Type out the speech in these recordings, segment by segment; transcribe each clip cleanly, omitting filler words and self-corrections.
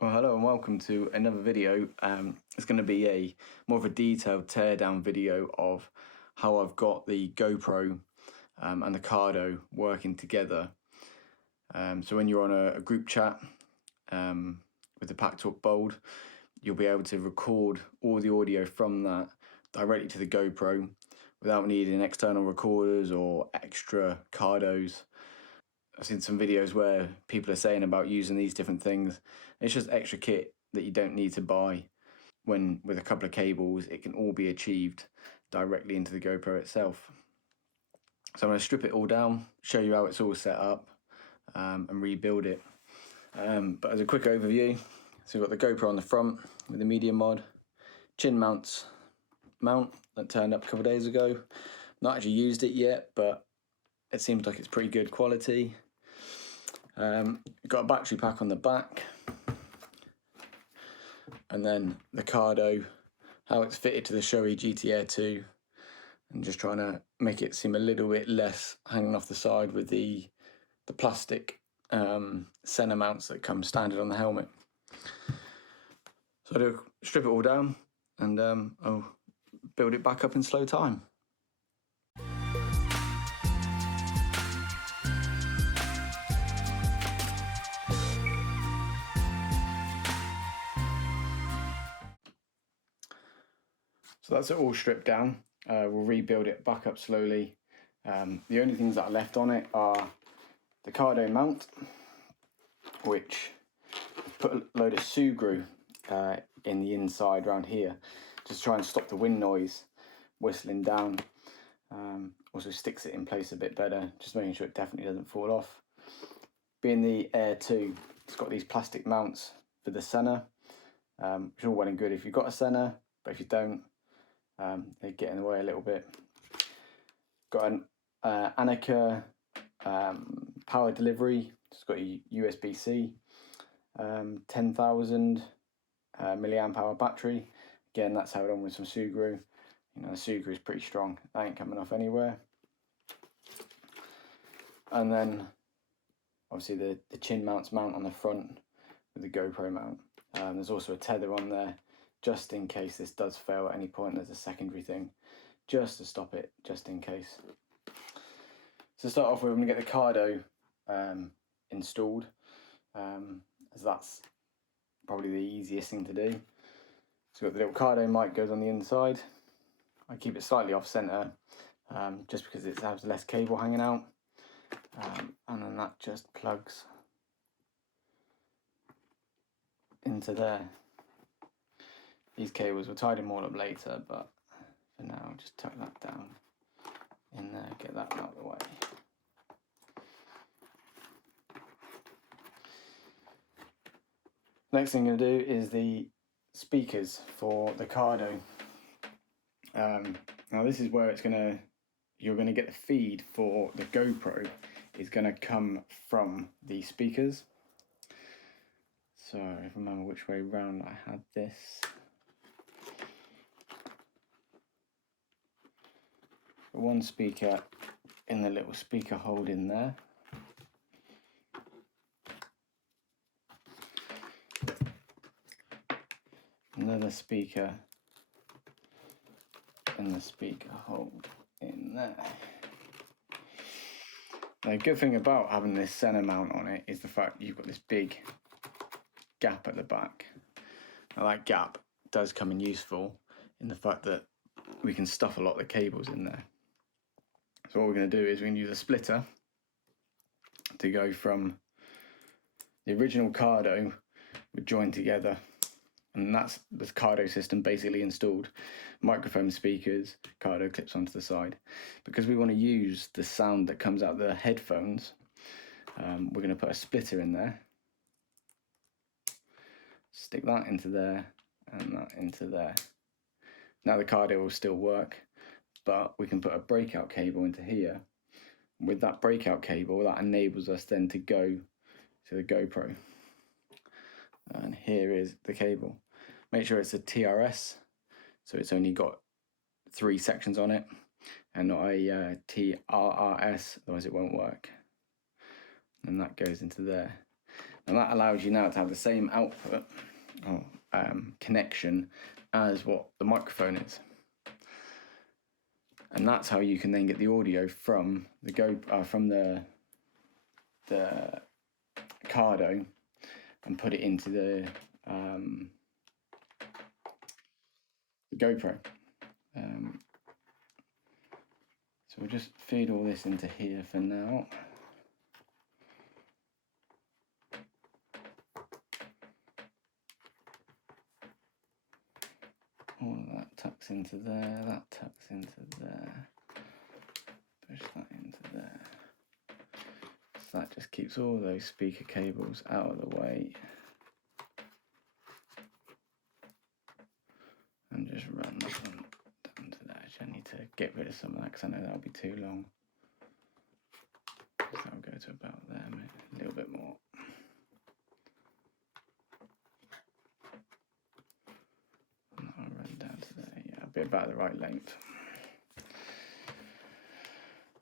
Well, hello and welcome to another video. It's going to be a more of a detailed teardown video of how I've got the GoPro and the Cardo working together. So when you're on a group chat with the Packtalk Bold, you'll be able to record all the audio from that directly to the GoPro without needing external recorders or extra Cardos. I've seen some videos where people are saying about using these different things. It's just extra kit that you don't need to buy. When with a couple of cables, it can all be achieved directly into the GoPro itself. So I'm going to strip it all down, show you how it's all set up, and rebuild it. But as a quick overview, so we've got the GoPro on the front with the medium mod, chin mount that turned up a couple of days ago. Not actually used it yet, but it seems like it's pretty good quality. Got a battery pack on the back, and then the Cardo, how it's fitted to the Shoei GT Air 2, and just trying to make it seem a little bit less hanging off the side with the plastic center mounts that come standard on the helmet. So I'll strip it all down and I'll build it back up in slow time. So that's it all stripped down. We'll rebuild it back up slowly. The only things that are left on it are the Cardo mount, which put a load of Sugru in the inside around here, just try and stop the wind noise whistling down. Also sticks it in place a bit better, just making sure it definitely doesn't fall off. Being the Air 2, it's got these plastic mounts for the center, which are all well and good if you've got a center, but if you don't, they get in the way a little bit. Got an Annika power delivery. It's got a USB-C, 10,000 milliamp hour battery. Again, that's held on with some Sugru. You know, the Sugru is pretty strong. That ain't coming off anywhere. And then, obviously, the chin mount on the front with the GoPro mount. There's also a tether on there, just in case this does fail at any point. There's a secondary thing, just to stop it, just in case. So to start off with, I'm going to get the Cardo installed, as that's probably the easiest thing to do. So we've got the little Cardo mic goes on the inside. I keep it slightly off center, just because it has less cable hanging out. And then that just plugs into there. These cables, we'll tie them all up later, but for now, I'll just tuck that down in there, get that out of the way. Next thing I'm going to do is the speakers for the Cardo. Now this is where you're going to get the feed for the GoPro is going to come from the speakers. So if I remember which way round I had this. One speaker in the little speaker hole in there. Another speaker in the speaker hole in there. Now, the good thing about having this center mount on it is the fact you've got this big gap at the back. Now that gap does come in useful in the fact that we can stuff a lot of the cables in there. So what we're going to do is we're going to use a splitter to go from the original Cardo, we join together, and that's the Cardo system basically installed. Microphone speakers, Cardo clips onto the side. Because we want to use the sound that comes out of the headphones, we're going to put a splitter in there. Stick that into there and that into there. Now the Cardo will still work, but we can put a breakout cable into here. With that breakout cable, that enables us then to go to the GoPro. And here is the cable. Make sure it's a TRS, so it's only got 3 sections on it, and not a TRRS, otherwise it won't work. And that goes into there. and that allows you now to have the same output or connection as what the microphone is. And that's how you can then get the audio from the from the Cardo and put it into the GoPro. So we'll just feed all this into here for now. All of that tucks into there, that tucks into there, push that into there. So that just keeps all those speaker cables out of the way. And just run that one down to there. Actually, I need to get rid of some of that because I know that'll be too long. So I'll go to about there, maybe a little bit more. And I'll run down to there, yeah, I'll be about the right length. So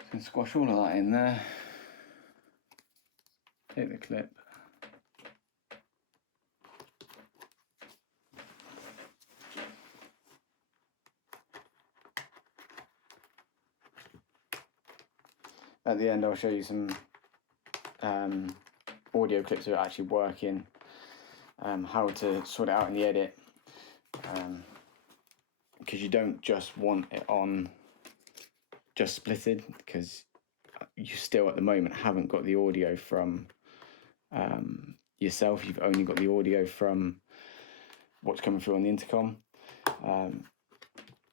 I can squash all of that in there. Take the clip. At the end, I'll show you some audio clips of it actually working, how to sort it out in the edit, because you don't just want it on just splitted, because you still at the moment haven't got the audio from yourself. You've only got the audio from what's coming through on the intercom, and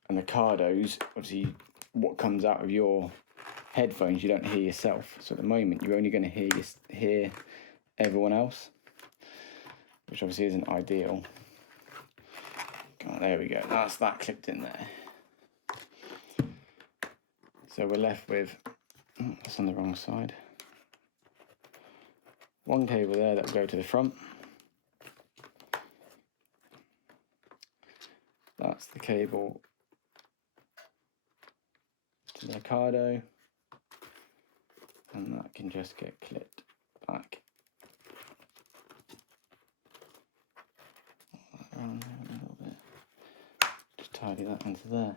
the Cardos, obviously what comes out of your headphones you don't hear yourself. So at the moment you're only going to hear everyone else, which obviously isn't ideal. Oh, there we go, that's that clipped in there. So we're left with, that's on the wrong side, one cable there that will go to the front. That's the cable to the Cardo, and that can just get clipped back. Around there a little bit. Just tidy that into there.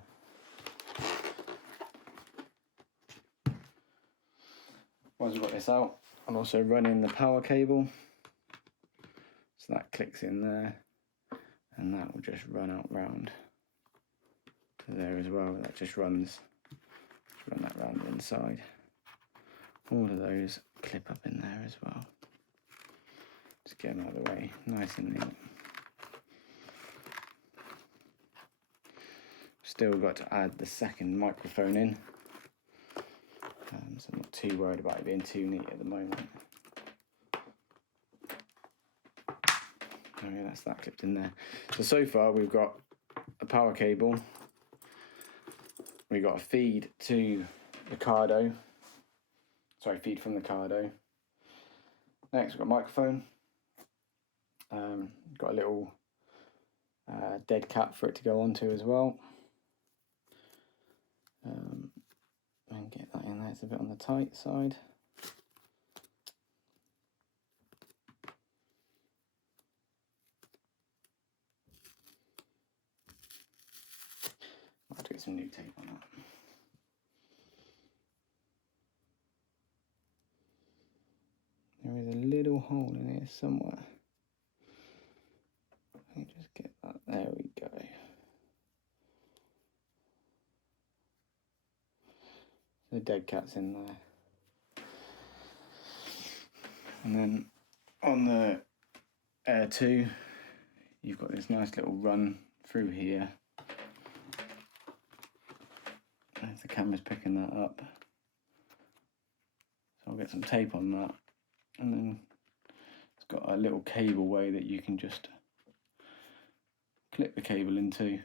Once we've got this out, I'll also run in the power cable. So that clicks in there, and that will just run out round to there as well. That just run that round the inside. All of those clip up in there as well. Just get them out of the way, nice and neat. Still got to add the second microphone in, so I'm not too worried about it being too neat at the moment. Oh yeah, that's that clipped in there. So far we've got a power cable, we've got a feed to the Cardo, sorry, feed from the Cardo. Next we've got a microphone, got a little dead cap for it to go onto as well. And get that in there, it's a bit on the tight side. I'll have to get some new tape on that. There is a little hole in here somewhere. Let me just get that, there we go. The dead cat's in there. And then on the Air 2, you've got this nice little run through here. If the camera's picking that up. So I'll get some tape on that. And then it's got a little cable way that you can just clip the cable into,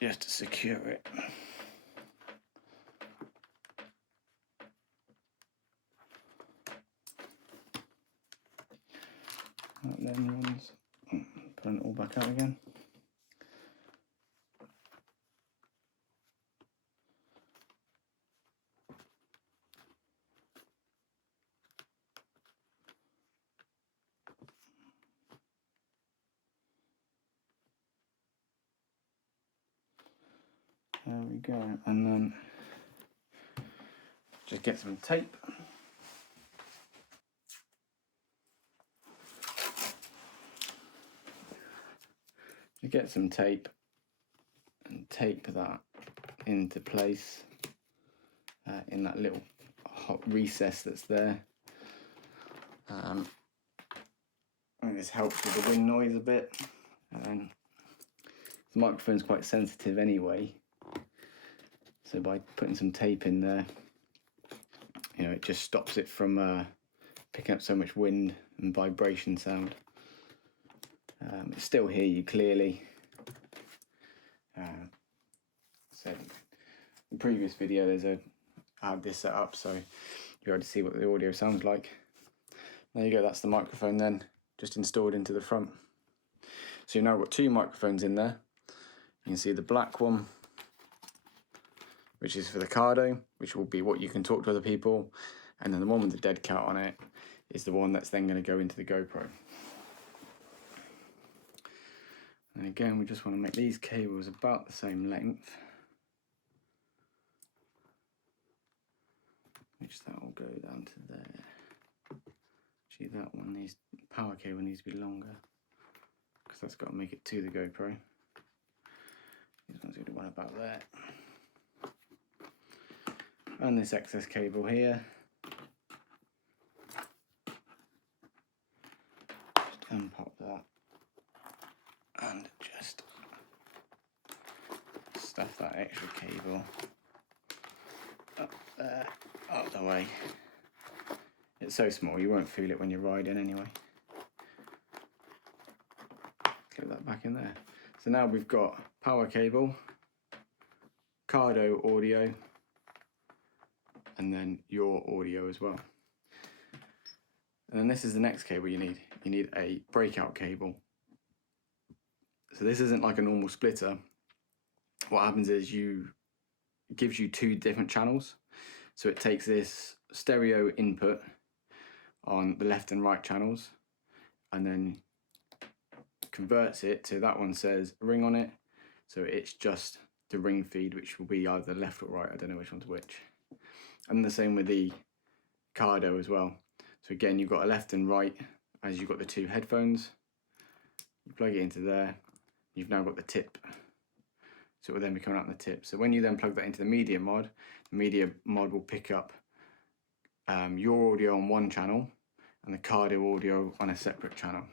just to secure it. That then runs, putting it all back out again. There we go. And then just get some tape. You get some tape and tape that into place in that little hot recess that's there. And this helps with the wind noise a bit. And the microphone's quite sensitive anyway, so by putting some tape in there, you know, it just stops it from picking up so much wind and vibration sound. It's still hear you clearly. So in the previous video I had this set up so you're able to see what the audio sounds like. There you go, that's the microphone then, just installed into the front. So you now got two microphones in there. You can see the black one, which is for the Cardo, which will be what you can talk to other people, and then the one with the dead cat on it is the one that's then going to go into the GoPro. And again, we just want to make these cables about the same length, which that will go down to there. Actually, that one needs, power cable needs to be longer, because that's got to make it to the GoPro. This one's going to one about there. And this excess cable here. Just unpop that. And just stuff that extra cable up there, out of the way. It's so small you won't feel it when you're riding anyway. Clip that back in there. So now we've got power cable, Cardo audio, and then your audio as well. And then this is the next cable you need. You need a breakout cable. So this isn't like a normal splitter. What happens is it gives you two different channels. So it takes this stereo input on the left and right channels and then converts it to, that one says ring on it. So it's just the ring feed, which will be either left or right. I don't know which one's which. And the same with the Cardo as well. So again, you've got a left and right as you've got the two headphones. You plug it into there. You've now got the tip. So it will then be coming out in the tip. So when you then plug that into the media mod, the media mod will pick up your audio on one channel and the Cardo audio on a separate channel.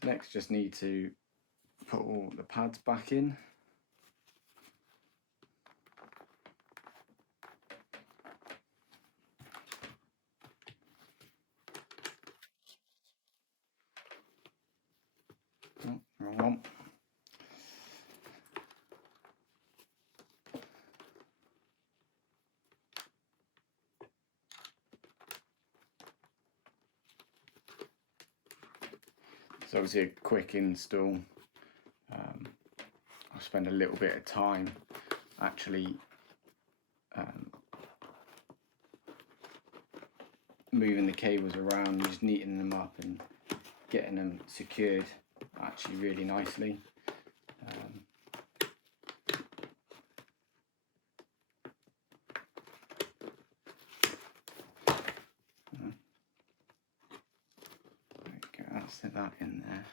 So next, just need to put all the pads back in. Oh, wrong one. It's obviously a quick install. I'll spend a little bit of time actually moving the cables around, just neatening them up and getting them secured actually really nicely. Set that in there,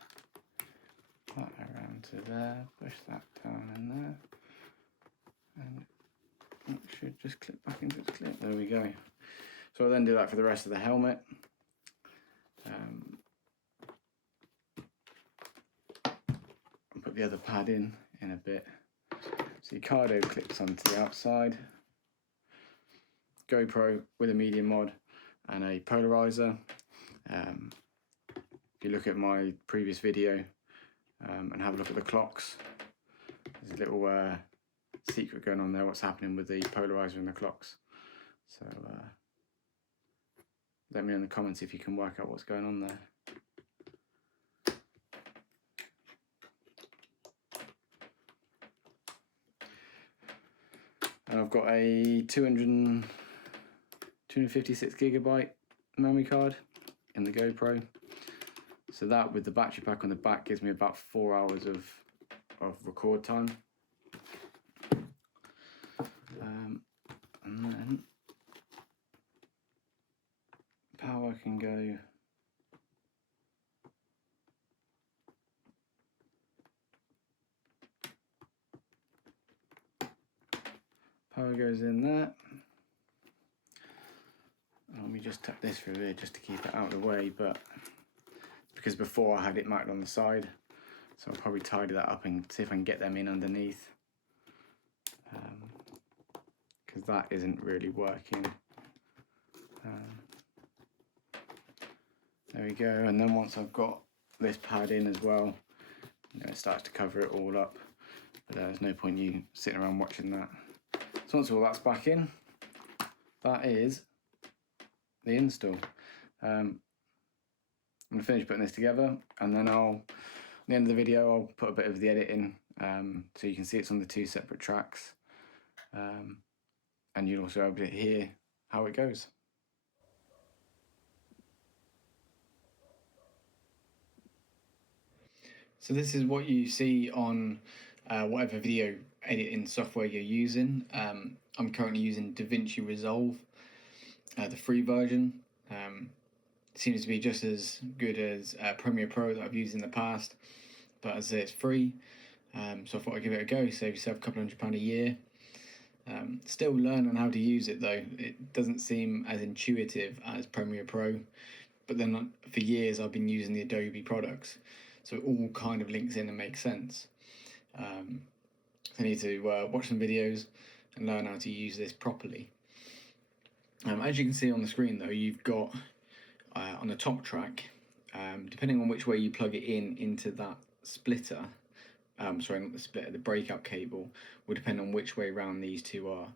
that around to there, push that down in there, and it should just clip back into its clip. There we go. So I'll then do that for the rest of the helmet. I'll put the other pad in a bit. So your Cardo clips onto the outside, GoPro with a media mod and a polarizer. If you look at my previous video and have a look at the clocks, there's a little secret going on there, what's happening with the polarizer and the clocks. So let me know in the comments if you can work out what's going on there. And I've got a 256 gigabyte memory card in the GoPro. So that with the battery pack on the back gives me about 4 hours of record time. And then power can go power goes in there. Let me just tuck this through here just to keep it out of the way, but because before I had it mounted on the side, so I'll probably tidy that up and see if I can get them in underneath, because that isn't really working. There we go, and then once I've got this pad in as well, it starts to cover it all up, but there's no point you sitting around watching that. So once all that's back in, that is the install. I'm going to finish putting this together, and then at the end of the video I'll put a bit of the editing so you can see it's on the 2 separate tracks, and you'll also be able to hear how it goes. So this is what you see on whatever video editing software you're using. I'm currently using DaVinci Resolve, the free version. Seems to be just as good as Premiere Pro that I've used in the past, but as I say, it's free, so I thought I'd give it a go, save yourself a couple £100 a year. Still learning how to use it though. It doesn't seem as intuitive as Premiere Pro, but then for years I've been using the Adobe products, so it all kind of links in and makes sense. I need to watch some videos and learn how to use this properly. As you can see on the screen though, you've got on the top track, depending on which way you plug it into that splitter, sorry, not the splitter, the breakout cable, will depend on which way round these two are.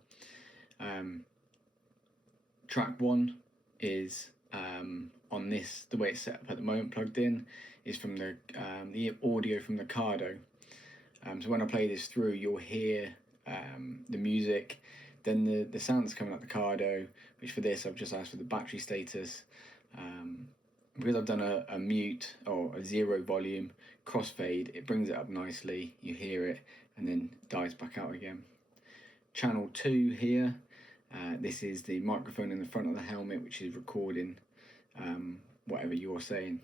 Track 1 is on this, the way it's set up at the moment, plugged in, is from the audio from the Cardo. So when I play this through, you'll hear the music, then the sounds coming out the Cardo, which for this I've just asked for the battery status. Because I've done a mute or a 0 volume crossfade, it brings it up nicely, you hear it, and then dies back out again. Channel 2 here, this is the microphone in the front of the helmet, which is recording whatever you're saying.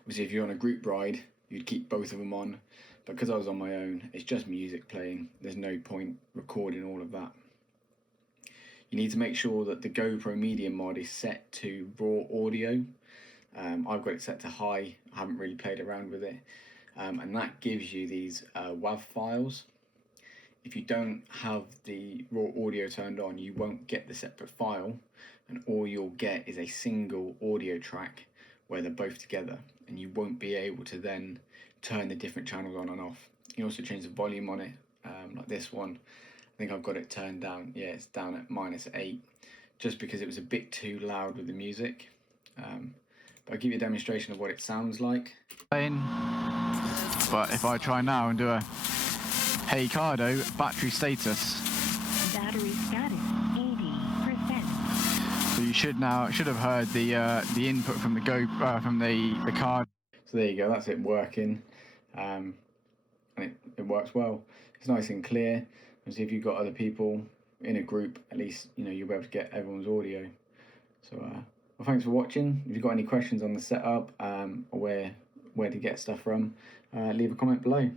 Obviously if you're on a group ride, you'd keep both of them on, but because I was on my own, it's just music playing, there's no point recording all of that. You need to make sure that the GoPro Medium mod is set to raw audio. I've got it set to high, I haven't really played around with it, and that gives you these WAV files. If you don't have the raw audio turned on, you won't get the separate file, and all you'll get is a single audio track where they're both together, and you won't be able to then turn the different channels on and off. You can also change the volume on it, like this one. I think I've got it turned down, yeah, it's down at -8, just because it was a bit too loud with the music. But I'll give you a demonstration of what it sounds like. But if I try now and do a hey Cardo, battery status. Battery status 80%. So you should have heard the input from the the card. So there you go, that's it working, and it works well. It's nice and clear. Obviously, if you've got other people in a group, at least you'll be able to get everyone's audio. So well, thanks for watching. If you've got any questions on the setup or where to get stuff from, leave a comment below.